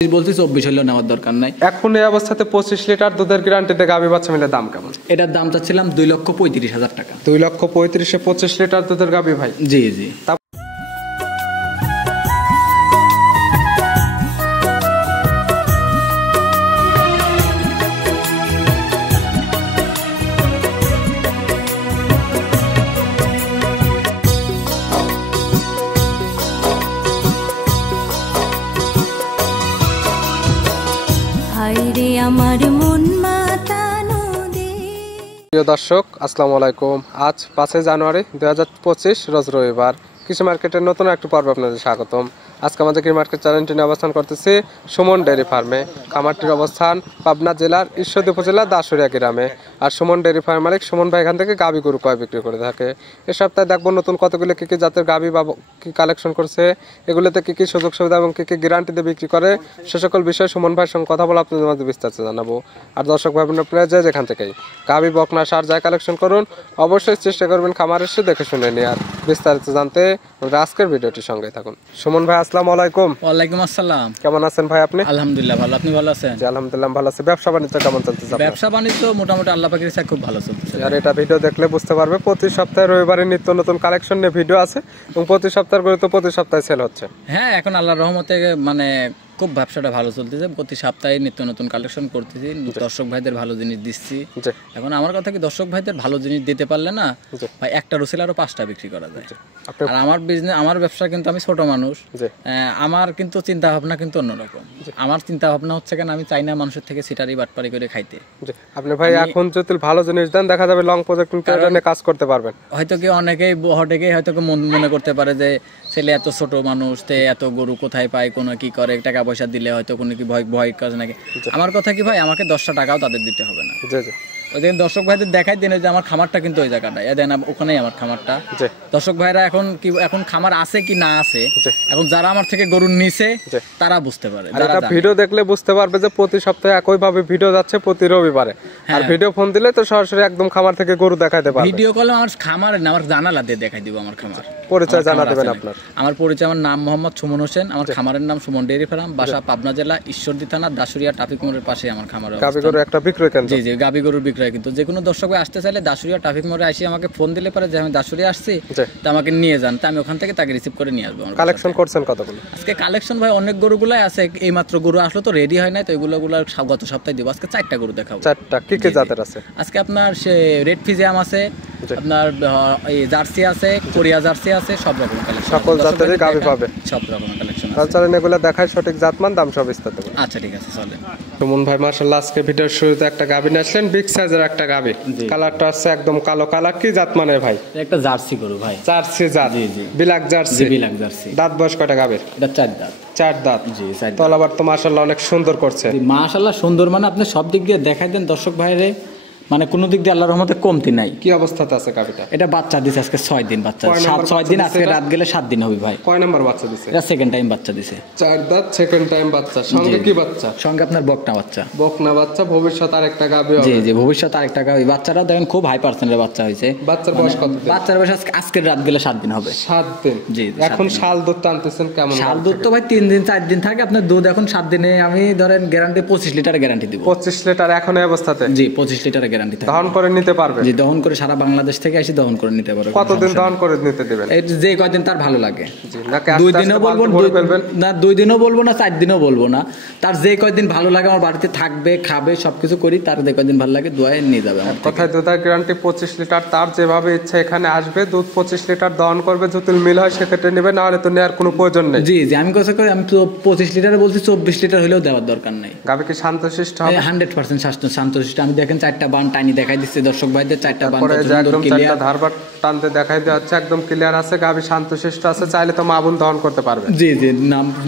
বলছি 24 হলেও নেওয়ার দরকার নাই। এখন এই অবস্থাতে 25 লিটার দুধের গ্যারান্টিতে গাভী বাচ্চা মিলে দাম কেমন? এটার দাম চাচ্ছিলাম 2,35,000 টাকা। 2,35,000 25 লিটার দুধের গাভী ভাই? জি জি। প্রিয় দর্শক আসসালামু আলাইকুম। আজ 5 জানুয়ারি 2025 রোজ রবিবার। কৃষি মার্কেটের নতুন একটি পর্ব আপনাদের স্বাগতম। আজকে আমাদের কৃষি মার্কেট চ্যানেলটি নিয়ে অবস্থান করতেছি সুমন ডেয়ারি ফার্মে। খামারটির অবস্থান পাবনা জেলার ঈশ্বরদী উপজেলার দাসুরিয়া গ্রামে। আর সুমন ডেয়ারি ফার্ম মালিক সুমন ভাই এখান থেকে গাভী গরু ক্রয় বিক্রি করে থাকে। এ সপ্তাহে দেখবো নতুন কতগুলো কী কী জাতের গাভী বা কী কালেকশন করছে, এগুলোতে কী কী সুযোগ সুবিধা এবং কী কী গ্যারান্টিতে বিক্রি করে, সে সকল বিষয়ে সুমন ভাইয়ের সঙ্গে কথা বলে আপনাদের মধ্যে বিস্তারিত জানাবো। আর দর্শক ভাই বোনের প্রায় যে যেখান থেকেই গাভী বকনা সার যায় কালেকশন করুন, অবশ্যই চেষ্টা করবেন খামার এসে দেখে শুনে নিয়ে। আর বিস্তারিত জানতে আজকের ভিডিওটির সঙ্গে থাকুন। সুমন ভাই আসসালামু আলাইকুম। ওয়ালাইকুম আসসালাম। কেমন আছেন ভাই আপনি? আলহামদুলিল্লাহ ভালো, আপনি ভালো আছেন? জি আলহামদুলিল্লাহ ভালো আছি। ব্যবসা বাণিজ্য কেমন চলতেছে? ব্যবসা বাণিজ্য মোটামুটি আল্লাহ পাকের ইচ্ছায় খুব ভালো চলতেছে। আর এটা ভিডিও দেখলে বুঝতে পারবে প্রতি সপ্তাহে রবিবারে নিত্য নতুন কালেকশন নিয়ে ভিডিও আছে এবং প্রতি সপ্তাহের করে তো প্রতি সপ্তাহে সেল হচ্ছে। হ্যাঁ, এখন আল্লাহর রহমতে মানে খুব ব্যবসাটা ভালো চলতেছে। প্রতি সপ্তাহে নিত্য নতুন কালেকশন করতেছি, দর্শক ভাইদের ভালো জিনিস দিচ্ছি। এখন আমার কথা কি, দর্শক ভাইদের ভালো জিনিস দিতে পারলে না ভাই একটা রুসেল আরো 5টা বিক্রি করা যায়। আর আমার বিজনেস, আমার ব্যবসা কিন্তু আমি ছোট মানুষ, আমার কিন্তু চিন্তা ভাবনা কিন্তু অন্যরকম। আমার চিন্তা ভাবনা হচ্ছে কেন, আমি চাই না মানুষের থেকে সিটারি বাটপারি করে খাইতে। আপনি ভাই এখন যদি ভালো জিনিস দেন দেখা যাবে লং প্রজেক্ট নিয়ে কাজ করতে পারবেন। হয়তো কি অনেকেই হয়তো মনে করতে পারে যে ছেলে এত ছোট মানুষ, তে এত গরু কোথায় পায়, কোনো কি করে, টাকা পয়সা দিলে হয়তো কোনো কি ভয় কাজ নাকি। আমার কথা কি ভাই, আমাকে 10টা টাকাও তাদের দিতে হবে না। ওই যে দর্শক ভাইদের দেখাই দিন যে আমার খামারটা কিন্তু ওই জায়গাটা দেন, ওখানেই আমার খামারটা। দর্শক ভাইরা এখন খামার আছে কি না আছে, এখন যারা আমার থেকে গরু নিছে তারা বুঝতে পারে। ভিডিও দেখলে বুঝতে পারবে যে প্রতি সপ্তাহে একই ভাবে ভিডিও যাচ্ছে প্রতি রবিবারে। আর ভিডিও ফোন দিলে তো সরাসরি একদম খামার থেকে গরু দেখাইতে পারবে। ভিডিও কলে আমার খামার না, আমার জানালা দিয়ে দেখাই দিব আমার খামার। পরিচয় জানা দেবেন আপনার? আমার পরিচয়, আমার নাম মোহাম্মদ সুমন হোসেন, আমার খামারের নাম সুমন ডেয়ারি ফার্ম, বাসা পাবনা জেলা ঈশ্বরদী থানা দাসুরিয়া ট্রাফিক মোড়ের পাশে আমার খামার। গাভী গরু একটা বিক্রয় কেন্দ্র। জি জি, গাভী গরুর বিক্রয়। কিন্তু যে কোনো দর্শক ভাই আসতে চাইলে দাসুরিয়া ট্রাফিক মোড়ে এসে আমাকে ফোন দিলে পারে যে আমি দাসুরিয়া আসছি, তা আমাকে নিয়ে যান, তা আমি ওখান থেকে তাকে রিসিভ করে নিয়ে আসবো। কালেকশন করছেন কতগুলো? আজকে কালেকশন ভাই অনেক গরুগুলাই আছে, এই মাত্র গরু আসলো তো রেডি হয় নাই, তো এগুলো গত সপ্তাহে দিব। আজকে 4টা গরু দেখাবো। 4টা কি কি জাতের আছে? আজকে আপনার সে রেড ফিজিয়াম আছে, আপনার এই জার্সি আছে, কোরিয়া জার্সি আছে, সব রকম কালেকশন, সকল জাতেরই গাভী পাবে, সব রকম কালেকশন আছে। চলেন এগুলো দেখাই, সঠিক জাতমান দাম সব বিস্তারিত বলুন। আচ্ছা ঠিক আছে চলেন। সুমন ভাই মাশাআল্লাহ আজকে ভিডিওর শুরুতে একটা গাভী নিয়ে আসলেন, বিগ সাইজের একটা গাভী। কালারটা আছে একদম কালো কালার। কি জাত মানে ভাই? একটা জার্সি গরু ভাই। জার্সি জাত? জি জি, বিলাক জার্সি। বিলাক জার্সি। দাঁত বয়স কয়টা গাভীর? এটা 4 দাঁত। 4 দাঁত। জি 4 দাঁত। তলাবার তো মাশাআল্লাহ অনেক সুন্দর করছে। মাশাআল্লাহ সুন্দর মানে আপনি সব দিক দিয়ে দেখাই দেন দর্শক ভাইরে, মানে কোন দিক দিয়ে আল্লাহর রহমতে কমতি নাই। কি অবস্থাতে আছে গাভীটা? এটা বাচ্চা দিছে আজকে 6 দিন। বাচ্চা 6 দিন, আজকে রাত গেলে 7 দিন হবে ভাই। কয় নাম্বার বাচ্চা দিছে? এটা সেকেন্ড টাইম বাচ্চা দিছে। 4 দাঁত সেকেন্ড টাইম বাচ্চা। সঙ্গে কি বাচ্চা? সঙ্গে আপনার বকনা বাচ্চা। বকনা বাচ্চা, ভবিষ্যৎ আরেকটা গাভী হবে। জি জি, ভবিষ্যৎ আরেকটা গাভী। বাচ্চাটা দেখেন খুব হাই পার্সেন্টের বাচ্চা হইছে। বাচ্চার বয়স কত? বাচ্চার বয়স আজকে রাত গেলে 7 দিন হবে। 7 দিন? জি। এখন শাল দুধ টানতেছেন কেমন? শাল দুধ তো ভাই 3 দিন 4 দিন থাকে আপনার দুধ। এখন 7 দিনে আমি ধরেন গ্যারান্টি 25 লিটার গ্যারান্টি দিব। 25 লিটার এখন এই অবস্থাতে? জি 25 লিটারের গ্যারান্টি থাকে। দহন করে নিতে পারবে? জি দহন করে সারা বাংলাদেশ থেকে এসে দহন করে নিতে পারবে। কতদিন দহন করে নিতে দিবেন? এই যে কয়দিন তার ভালো লাগে। জি, নাকি 2 দিনও বলবো না, 2 দিনও বলবো না, 4 দিনও বলবো না। তার যে কয়দিন ভালো লাগে আমার বাড়িতে থাকবে, খাবে, সবকিছু করি, তার যে কয়দিন ভালো লাগে দোয়ায় নিয়ে যাবে আমার। কথায় দুধের গ্যারান্টি 25 লিটার। তার যেভাবে ইচ্ছা এখানে আসবে, দুধ 25 লিটার দহন করবে। যদি মিল হয় সেক্ষেত্রে নেবে, না হলে তো নেওয়ার কোনো প্রয়োজন নেই। জি জি, আমি কথা করি, আমি তো 25 লিটারে বলছি, 24 লিটার হলেও দেওয়ার দরকার নেই। গাভী কি শান্তশিষ্ট হবে? 100% শান্তশিষ্ট। আমি দেখেন 4টা বান টাইনি দেখাই দিচ্ছি দর্শক ভাইদের। 4টা বান একদম 4টা ধারবার টানতে দেখাই দেওয়া হচ্ছে, একদম ক্লিয়ার আছে। গাভী শান্তশিষ্ট আছে, চাইলে তো মা বোন দহন করতে পারবে। জি জি,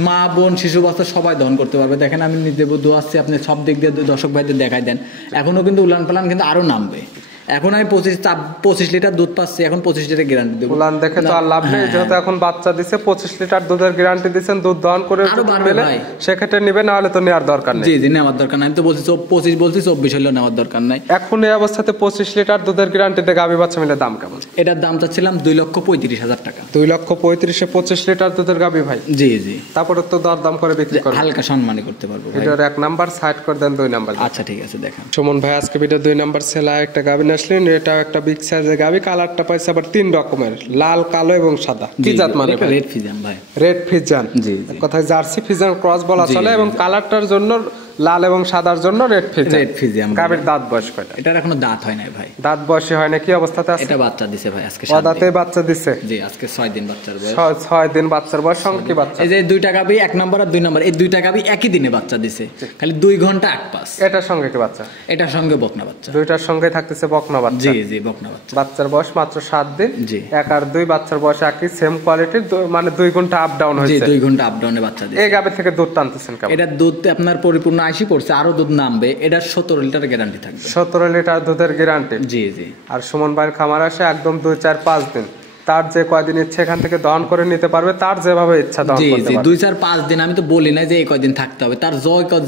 মা বোন শিশু বাচ্চা সবাই দহন করতে পারবে। দেখেন আমি নিজে দোয়াচ্ছি, আপনি সব দিক দিয়ে দর্শক ভাইদের দেখাই দেন। এখনো কিন্তু উলান পালান কিন্তু আরো নামবে। এখন আমি 25 লিটার দুধ পাচ্ছি, এখন 25 লিটার গ্যারান্টি দেবো। উলান দেখে তো আর লাভ নেই, যেহেতু এখন বাচ্চা দিছে 25 লিটার দুধের গ্যারান্টি দিচ্ছেন, দুধ দহন করে সেক্ষেত্রে নিবে, না হলে তো নেওয়ার দরকার নেই। জি জি, নেওয়ার দরকার নাই। আমি তো বলছি 25 বলছি, 24 হলেও নেওয়ার দরকার নাই। এখন এই অবস্থাতে 25 লিটার দুধের গ্যারান্টিতে গাভী বাচ্চা মিলে দাম কেমন? এটার দাম চাচ্ছিলাম 2,35,000 টাকা। 2,35,000-এ 25 লিটার দুধের গাভী ভাই? জি জি। তারপরে তো দরদাম করে বিক্রি করবে, হালকা সম্মানই করতে পারবো। ভিডিওর 1 নাম্বার সাইড করে দেন, 2 নাম্বার। আচ্ছা ঠিক আছে, দেখেন সুমন ভাই আজকে ভিডিও 2 নাম্বার ছেলা একটা গাভী আসলেন, এটাও একটা বিগ সাইজের গাভী, কালারটা পাইছে আবার 3 রকমের, লাল, কালো এবং সাদা। কি জাত মানে? রেড ফিজিয়ান ভাই। রেড ফিজিয়ান, জি। কথায় জার্সি ফিজিয়ান ক্রস বলা চলে, এবং কালারটার জন্য লাল এবং সাদার জন্য রেড ফিজিয়ান। গাভীর দাঁত বয়স কয়টা? এটার এখনো দাঁত হয় নাই ভাই। দাঁত বয়সে হয় না, কি অবস্থাতে আছে? এটা বাচ্চা দিছে ভাই আজকে। দাঁতে বাচ্চা দিছে? জি, আজকে 6 দিন বাচ্চার বয়স। 6 দিন বাচ্চার বয়স। সঙ্গে কি বাচ্চা? এই যে 2টা গাভী, 1 নাম্বার আর 2 নাম্বার, এই 2টা গাভী একই দিনে বাচ্চা দিছে, খালি 2 ঘন্টা 8 পাস। এটার সঙ্গে কি বাচ্চা? এটার সঙ্গে বকনা বাচ্চা। 2টার সঙ্গে থাকতেছে বকনা বাচ্চা। জি জি, বকনা বাচ্চা। বাচ্চার বয়স মাত্র 7 দিন। জি। 1 আর 2 বাচ্চার বয়স একই, সেম কোয়ালিটির, মানে 2 ঘন্টা আপ ডাউন হয়েছে। জি, 2 ঘন্টা আপ ডাউনে বাচ্চা দিছে। এই গাভী থেকে দুধ টানতেছেন কেমন? এটা দুধ আপনার পরিপূর্ণ 80 পড়ছে, আরো দুধ নামবে। এটার 17 লিটার গ্যারান্টি থাকবে। 17 লিটার দুধের গ্যারান্টি? জি জি। আর সুমন ভাইয়ের খামার আসে একদম 2, 4, 5 দিন, তার যে কয়দিন ইচ্ছে এখান থেকে দহন করে নিতে পারবে, তার যেভাবে ইচ্ছা দহন করতে পারবে। 2, 4, 5 দিন আমি তো বলি না যে এই কয়দিন থাকতে হবে, তার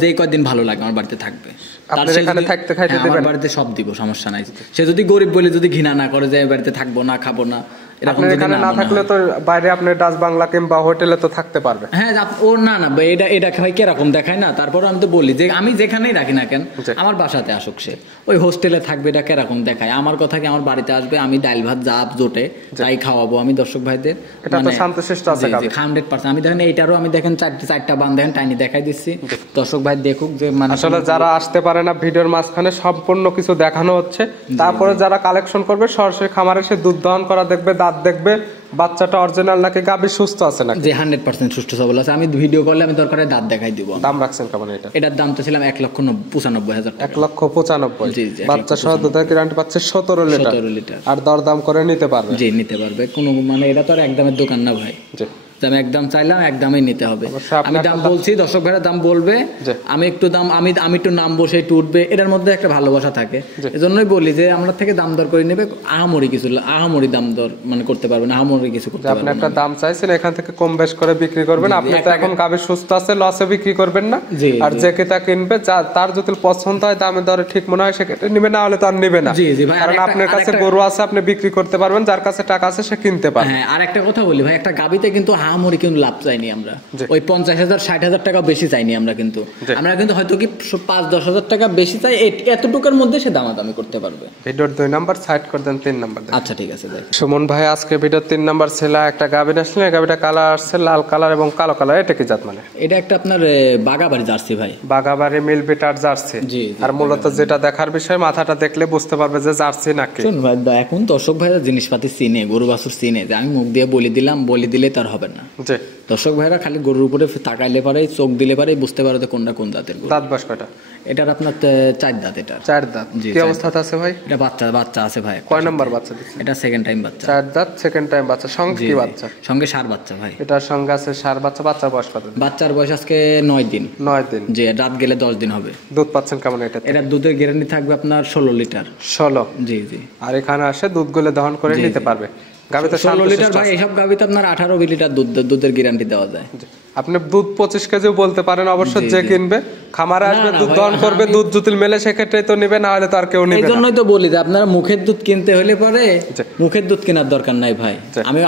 যে কয়দিন ভালো লাগে আমার বাড়িতে থাকবে। আপনার এখানে থাকতে খাইতে দিবেন? আমার বাড়িতে সব দিব, সমস্যা নাই। সে যদি গরিব বলে যদি ঘৃণা না করে যে বাড়িতে থাকবো না, খাবো না, আপনার এখানে না থাকলে তো বাইরে আপনি ডাচ বাংলা কিংবা হোটেলে তো থাকতে পারবে। হ্যাঁ, ও না না এটা ভাই কিরকম দেখায় না। তারপর আমি তো বলি যে আমি যেখানেই রাখি না কেন, আমার বাসাতে আসুক সে, ওই হোস্টেলে থাকবে, এটা কিরকম দেখায়। আমার কথা কি, আমার বাড়িতে আসবে, আমি ডাল ভাত যা জোটে তাই খাওয়াবো আমি দর্শক ভাইদের। এটা তো শান্তশিষ্ট আছে 100%। আমি দেখেন এইটারও আমি দেখেন 4টা বান দেখেন টাইনি দেখাই দিচ্ছি, দর্শক ভাই দেখুক যে মানে আসলে যারা আসতে পারে না ভিডিওর মাঝখানে সম্পূর্ণ কিছু দেখানো হচ্ছে, তারপরে যারা কালেকশন করবে সরাসরি খামারে এসে দুধ দহন করা দেখবে, দাঁত দেখবে, বাচ্চাটা অরিজিনাল নাকি গাভী সুস্থ আছে নাকি। যে 100% সুস্থ সবল আছে। আমি ভিডিও করলে আমি দরকারে দাঁত দেখাই দিব। দাম রাখছেন কেমন এটা? এটার দাম তো ছিলাম 1,95,000 টাকা। 1,95,000। জি জি। বাচ্চা সহ দুধের গ্যারান্টি পাচ্ছে 17 লিটার। আর দরদাম করে নিতে পারবে? জি, নিতে পারবে। কোনো মানে এটা তো আর একদমের দোকান না ভাই। জি। আমি একদম চাইলাম, একদমই নিতে হবে। আমি দাম বলছি, দর্শক ভাইরা দাম বলবে, আমি একটু দাম আমি একটু নাম বসে একটু উঠবে, এটার মধ্যে একটা ভালোবাসা থাকে। এজন্যই বলি যে আমরা থেকে দাম দর করে নেবে, আহামরি দাম দর মানে করতে পারবে না, আহামরি কিছু করতে পারবে না। আপনি একটা দাম চাইছেন, এখান থেকে কম বেশ করে বিক্রি করবেন। আপনি তো এখন গাভী সুস্থ আছে, লসে বিক্রি করবেন না। আর যে ক্রেতা কিনবে তার যদি পছন্দ হয়, দামে দরে ঠিক মনে হয়, সেক্ষেত্রে নিবে, না হলে তো আর নিবে না। কারণ আপনার কাছে গরু আছে, আপনি বিক্রি করতে পারবেন, যার কাছে টাকা আছে সে কিনতে পারবে। হ্যাঁ, আর একটা কথা বলি ভাই, একটা গাভীতে কিন্তু আহামরি কিন্তু লাভ চাইনি আমরা, ওই 50,000 60,000 টাকা বেশি চাইনি আমরা কিন্তু হয়তো কি 5-10,000 টাকা বেশি চাই, এতটুকুর মধ্যে সে দামাদামি করতে পারবে। ভিডিওর 2 নাম্বার সাইড করে দেন, 3 নাম্বার। আচ্ছা ঠিক আছে। দেখ সুমন ভাই আজকে ভিডিওর 3 নাম্বার ছেলা একটা গাভী আসলে, গাভীটা কালার আসছে লাল কালার এবং কালো কালার। এটা কি জাত মানে? এটা একটা আপনার বাগাবাড়ি জার্সি ভাই। বাগাবাড়ি মিল বিটার জার্সি। জি। আর মূলত যেটা দেখার বিষয়, মাথাটা দেখলে বুঝতে পারবে যে জার্সি নাকি। শুন ভাই, এখন দর্শক ভাইরা জিনিসপাতি চিনে, গরু বাছুর চিনে, যে আমি মুখ দিয়ে বলি দিলে তার হবে না। জি। দর্শক ভাইরা খালি গরুর উপরে তাকাইলে পারে, চোখ দিলে পারে, বুঝতে পারে কোনটা কোন জাতের গরু। দাঁত বয়স কয়টা? এটার আপনার 4 দাঁত। এটা 4 দাঁত। কি অবস্থাতে আছে ভাই? এটা বাচ্চা আছে ভাই। কয় নাম্বার বাচ্চা দিচ্ছে? এটা সেকেন্ড টাইম বাচ্চা। 4 দাঁত সেকেন্ড টাইম বাচ্চা। সঙ্গে কি বাচ্চা? সঙ্গে ষাঁড় বাচ্চা ভাই। এটার সঙ্গে আছে ষাঁড় বাচ্চা। বাচ্চার বয়স কত? বাচ্চার বয়স আজকে 9 দিন। 9 দিন। জি, রাত গেলে 10 দিন হবে। দুধ পাচ্ছেন কেমন এটা? এটা দুধের গ্যারান্টি থাকবে আপনার 16 লিটার। 16? জি জি। আর এখানে আসে দুধ গুলো দহন করে নিতে পারবে। গাভীতে 16 লিটার ভাই, এসব গাভীতে আপনার 18 লিটার দুধের গ্যারান্টি দেওয়া যায়। আপনি দুধ 25 কেজিও বলতে পারেন, অবশ্য যে কিনবে খামারে আসবে দুধ দহন করবে, দুধ জুতিল মেলে সেক্ষেত্রে তো নিবে, না হলে তো আর কেউ নিবে না। এইজন্যই তো বলি যে আপনারা মুখের দুধ কিনতে হলে পরে মুখের দুধ কেনার দরকার নাই ভাই।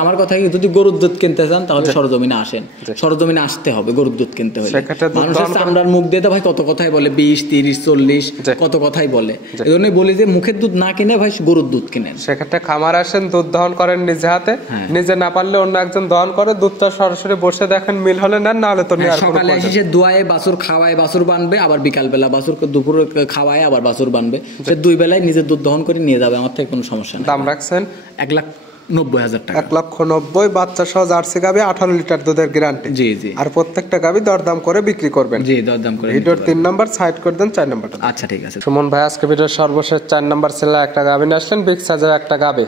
আমার কথা কি, যদি গরুর দুধ কিনতে চান তাহলে সরজমিনে আসেন, সরজমিনে আসতে হবে গরুর দুধ কিনতে হলে। মানুষের চামড়ার মুখ দিয়ে তো ভাই কত কথাই বলে, 20, 30, 40 কত কথাই বলে। এজন্যই বলি যে মুখের দুধ না কিনে ভাই গরুর দুধ কিনেন। সেক্ষেত্রে খামারে আসেন, দুধ দহন করেন নিজে হাতে, নিজে না পারলে অন্য একজন দহন করে, দুধটা সরাসরি বসে দেখেন, মিল হলে নেন, না হলে তো নিয়ে আর কোনো। সকালে এসে দোয়ায় বাছুর খাওয়ায়, বাছুর বানবে, আবার বিকাল বেলা বাছুর দুপুরে খাওয়ায়, আবার বাছুর বানবে। সে 2 বেলায় নিজে দুধ দহন করে নিয়ে যাবে, আমার থেকে কোনো সমস্যা নেই। দাম রাখছেন 1,90,000 টাকা। 1,90,000। বাচ্চা সহ জার্সি গাভী, 18 লিটার দুধের গ্যারান্টি। জি জি। আর প্রত্যেকটা গাভী দরদাম করে বিক্রি করবেন? জি, দরদাম করে। ভিডিওর 3 নাম্বার সাইড করে দেন, 4 নাম্বারটা। আচ্ছা ঠিক আছে। সুমন ভাই আজকে ভিডিওর সর্বশেষ 4 নাম্বার ছেলে একটা গাভী নিয়ে আসলেন, বিগ সাইজের একটা গাভী,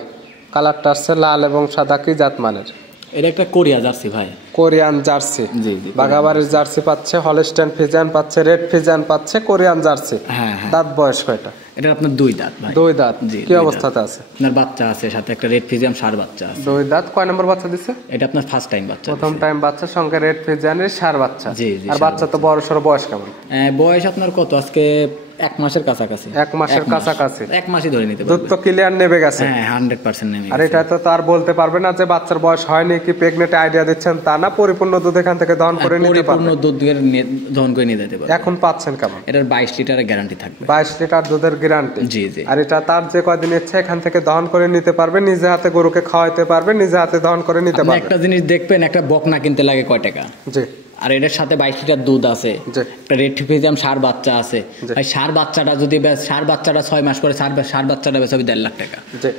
কালারটা আসছে লাল এবং সাদা। কি জাত মানের? এটা একটা কোরিয়া জার্সি ভাই। কোরিয়ান জার্সি, জি জি। বাঘাবাড়ির জার্সি পাচ্ছে, হলস্টাইন ফ্রিজিয়ান পাচ্ছে, রেড ফ্রিজিয়ান পাচ্ছে, কোরিয়ান জার্সি। হ্যাঁ হ্যাঁ। দাঁত বয়স কয়টা? এটা আপনার 2 দাঁত ভাই। 2 দাঁত। জি, কি 2 অবস্থাতে আছে? আপনার বাচ্চা আছে, সাথে একটা রেড ফিজিয়াম ষাঁড় বাচ্চা আছে। 2 দাঁত। কয় নম্বর বাচ্চা দিছে? এটা আপনার ফার্স্ট টাইম বাচ্চা। প্রথম টাইম বাচ্চা, সঙ্গে রেড ফ্রিজিয়ানের ষাঁড় বাচ্চা। জি জি। আর বাচ্চা তো বড় সড়ো, বয়স কেমন? বয়স আপনার কত আজকে 1 মাসের কাছাকাছি। 1 মাসের কাছাকাছি। 1 মাসই ধরে নিতে দুধ পারবে। তো ক্লিয়ার নেবে গেছে। হ্যাঁ 100% নেমে আর গেছে। এটা তো তার বলতে পারবে না যে বাচ্চার বয়স হয়নি কি প্রেগনেন্ট, আইডিয়া দিচ্ছেন তা না, পরিপূর্ণ দুধ এখান থেকে দহন করে নিতে পরিপূর্ণ পারবে। দুধ দহন করে নিয়ে যেতে পারবে। এখন পাচ্ছেন কেমন? এটার 22 লিটারের গ্যারান্টি থাকবে। 22 লিটার দুধের গ্যারান্টি। জি জি। আর এটা তার যে কয়দিন ইচ্ছে এখান থেকে দহন করে নিতে পারবে, নিজে হাতে গরুকে খাওয়াইতে পারবে, নিজে হাতে দহন করে নিতে আপনি পারবে। একটা জিনিস দেখবেন, একটা বকনা কিনতে লাগে কয় টাকা? জি আর এটার সাথে 22 লিটার দুধ আছে, জি। একটা রেড ফিজিয়াম ষাঁড় বাচ্চা আছে ভাই। ষাঁড় বাচ্চাটা যদি ষাঁড় বাচ্চাটা 6 মাস পরে ষাঁড় বাচ্চাটা বেচা হবে 1.5 লাখ টাকা। জি।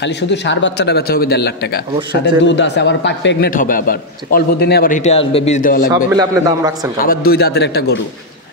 খালি শুধু ষাঁড় বাচ্চাটা বেচা হবে 1.5 লাখ টাকা। অবশ্যই। সাথে দুধ আছে, আবার প্রেগনেন্ট হবে, আবার অল্প দিনে আবার হিটে আসবে, বীজ দেওয়া সব লাগবে। মিলে আপনি দাম রাখছেন কেমন? আবার 2 দাঁতের একটা গরু,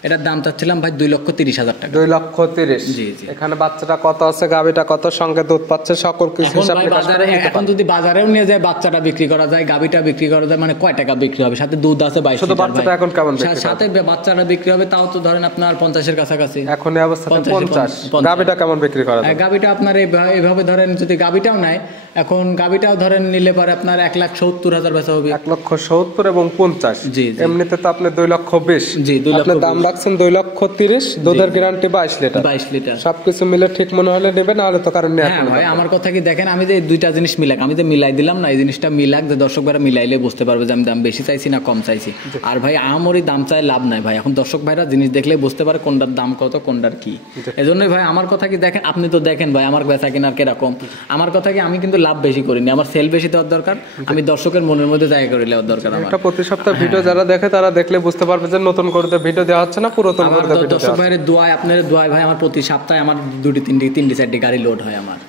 এটার দাম চাচ্ছিলাম ভাই 2,30,000 টাকা। 2,30,000। জি জি। এখানে বাচ্চাটা কত আছে, গাবিটা কত, সঙ্গে দুধ পাচ্ছে, সকল কিছু এখন হিসাব ভাই নিকাশ করে বাজারে, নিতে এখন পারবে। যদি বাজারেও নিয়ে যায় বাচ্চাটা বিক্রি করা যায়, গাবিটা বিক্রি করা যায়, মানে কয় টাকা বিক্রি হবে? সাথে দুধ আছে 22 শুধু লিটার বাচ্চাটা ভাই। এখন কেমন বিক্রি সাথে বাচ্চাটা বিক্রি হবে তাও তো ধরেন আপনার 50-এর কাছাকাছি। এখন এই অবস্থাতে 50 50। গাবিটা কেমন বিক্রি করা যাবে? গাবিটা আপনার এইভাবে ধরেন, যদি গাবিটাও নেয়, এখন গাবিটাও ধরেন নিলে পারে আপনার 1,70,000 বেচা হবে। 1,70,000 এবং 50। জি জি। এমনিতে তো আপনি 2,20,000। জি, 2,20,000 আপনি দাম রাখছেন 2,30,000। দুধের গ্যারান্টি 22 লিটার। 22 লিটার। সবকিছু মিলে ঠিক মনে হলে নেবেন, নাহলে তো কারণ নেই। হ্যাঁ ভাই, আমার কথা কি দেখেন, আমি যে 2টা জিনিস মিলাক, আমি যে মিলাই দিলাম না, এই জিনিসটা মিলাক, যে দর্শক ভাইরা মিলাইলে বুঝতে পারবে যে আমি দাম বেশি চাইছি না কম চাইছি। আর ভাই আমারই দাম চাই লাভ নাই ভাই, এখন দর্শক ভাইরা জিনিস দেখলে বুঝতে পারে কোনটার দাম কত, কোনটার কি। এজন্যই ভাই আমার কথা কি দেখেন, আপনি তো দেখেন ভাই আমার বেচা কিনার কিরকম। আমার কথা কি, আমি কিন্তু লাভ বেশি করিনি, আমার সেল বেশি দেওয়ার দরকার, আমি দর্শকের মনের মধ্যে জায়গা করে নেওয়ার দরকার আমার। এটা প্রতি সপ্তাহে ভিডিও যারা দেখে তারা দেখলে বুঝতে পারবে যে নতুন করে ভিডিও দেওয়া হচ্ছে না, পুরাতন আমার করে ভিডিও দর্শক ভাইয়ের দোয়ায়, আপনার দোয়ায় ভাই, আমার প্রতি সপ্তাহে আমার 2-3 গাড়ি লোড হয় আমার।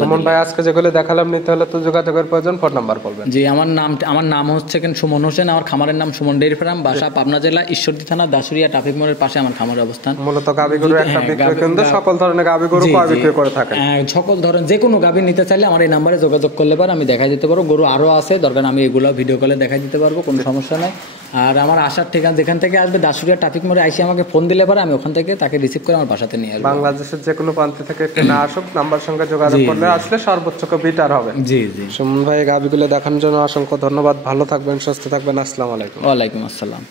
সুমন ভাই আজকে যেগুলো দেখালাম, নিতে হলে তো যোগাযোগের প্রয়োজন, ফোন নাম্বার বলবেন। জি, আমার নাম হচ্ছে সুমন হোসেন, আমার খামারের নাম সুমন ডেইরি ফার্ম, বাসা পাবনা জেলা ঈশ্বরদী থানা দাসুরিয়া ট্রাফিক মোড়ের পাশে আমার খামারের অবস্থান। মূলত গাবি গরু একটা বিক্রয় কেন্দ্র, সকল ধরনের গাবি গরু ক্রয় বিক্রয় করে থাকে। সকল ধরনের যে কোনো গাভী নিতে চাইলে আমার এই নাম্বারে যোগাযোগ করলে পারে, আমি দেখাই দিতে পারবো। গরু আরও আছে, দরকার আমি এগুলো ভিডিও কলে দেখাই দিতে পারবো, কোনো সমস্যা নাই। আর আমার আসার ঠিকানা যেখান থেকে আসবে দাসুরিয়া ট্রাফিক মোড়ে আইসি আমাকে ফোন দিলে পারে, আমি ওখান থেকে তাকে রিসিভ করে আমার বাসাতে নিয়ে আসবো। বাংলাদেশের যে কোনো প্রান্ত থেকে না আসুক, নাম্বার সঙ্গে যোগাযোগ করলে আসলে সর্বোচ্চ বিটার হবে। জি জি। সুমন ভাই গাবিগুলো দেখানোর জন্য অসংখ্য ধন্যবাদ। ভালো থাকবেন, সুস্থ থাকবেন। আসসালামু আলাইকুম। ওয়ালাইকুম আসসালাম।